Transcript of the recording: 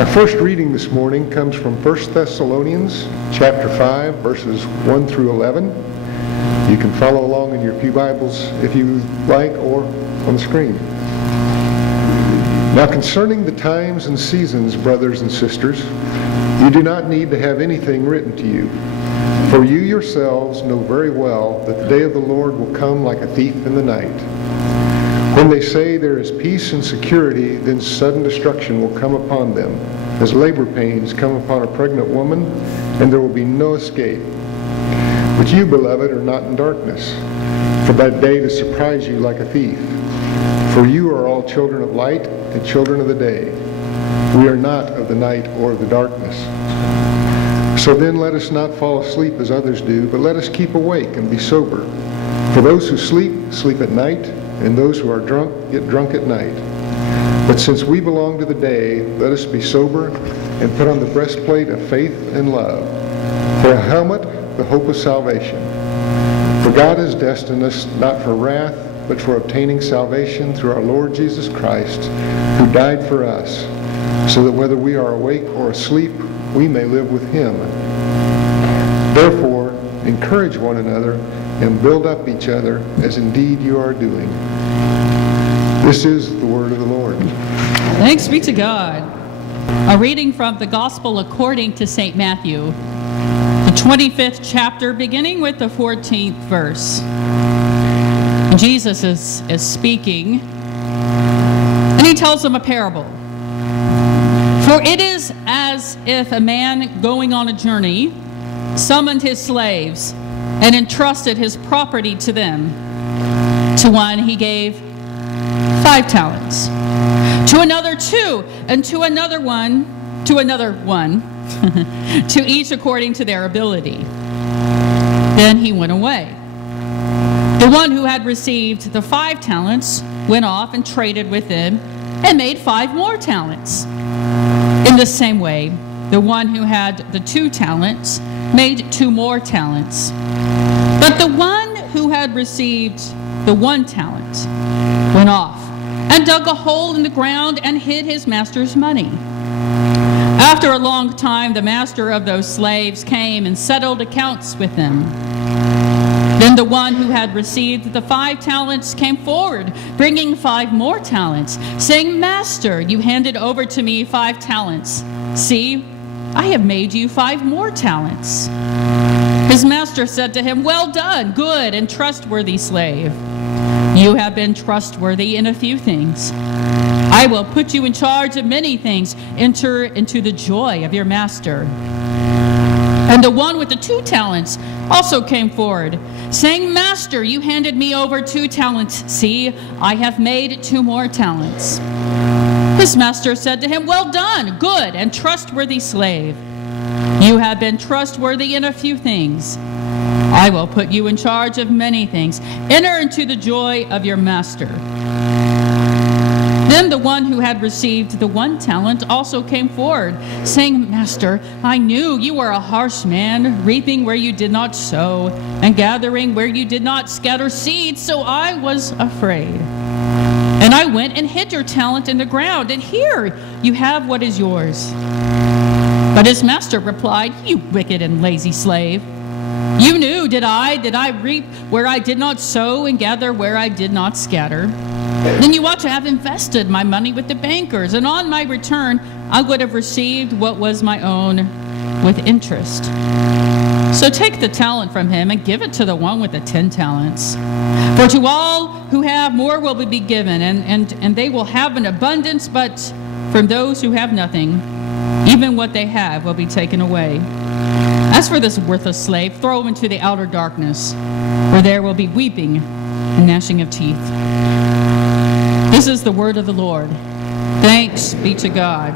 Our first reading this morning comes from 1 Thessalonians chapter 5, verses 1 through 11. You can follow along in your pew Bibles if you like, or on the screen. Now concerning the times and seasons, brothers and sisters, you do not need to have anything written to you. For you yourselves know very well that the day of the Lord will come like a thief in the night. When they say there is peace and security, then sudden destruction will come upon them, as labor pains come upon a pregnant woman, and there will be no escape. But you, beloved, are not in darkness, for that day to surprise you like a thief. For you are all children of light and children of the day. We are not of the night or of the darkness. So then let us not fall asleep as others do, but let us keep awake and be sober. For those who sleep, sleep at night, and those who are drunk, get drunk at night. But since we belong to the day, let us be sober and put on the breastplate of faith and love. For a helmet, the hope of salvation. For God has destined us not for wrath, but for obtaining salvation through our Lord Jesus Christ, who died for us, so that whether we are awake or asleep, we may live with Him. Therefore, encourage one another and build up each other, as indeed you are doing. This is the word of the Lord. Thanks be to God. A reading from the Gospel according to St. Matthew, the 25th chapter, beginning with the 14th verse. Jesus is speaking, and he tells them a parable. For it is as if a man going on a journey summoned his slaves and entrusted his property to them. To one he gave 5 talents, to another 2, and to another one, to each according to their ability. Then he went away. The one who had received the 5 talents went off and traded with them and made 5 more talents. In the same way, the one who had the 2 talents made 2 more talents. But the one who had received the 1 talent went off and dug a hole in the ground and hid his master's money. After a long time, the master of those slaves came and settled accounts with them. Then the one who had received the 5 talents came forward, bringing 5 more talents, saying, Master, you handed over to me 5 talents. See, I have made you 5 more talents. His master said to him, Well done, good and trustworthy slave. You have been trustworthy in a few things. I will put you in charge of many things. Enter into the joy of your master. And the one with the 2 talents also came forward, saying, Master, you handed me over 2 talents. See, I have made 2 more talents. His master said to him, Well done, good and trustworthy slave. You have been trustworthy in a few things. I will put you in charge of many things. Enter into the joy of your master. Then the one who had received the 1 talent also came forward, saying, Master, I knew you were a harsh man, reaping where you did not sow, and gathering where you did not scatter seed, so I was afraid. And I went and hid your talent in the ground, and here you have what is yours. But his master replied, You wicked and lazy slave. You knew, did I reap where I did not sow and gather where I did not scatter? Then you ought to have invested my money with the bankers, and on my return I would have received what was my own with interest. So take the talent from him and give it to the one with the 10 talents. For to all who have, more will be given, and they will have an abundance, but from those who have nothing, even what they have will be taken away. As for this worthless slave, throw him into the outer darkness, where there will be weeping and gnashing of teeth. This is the word of the Lord. Thanks be to God.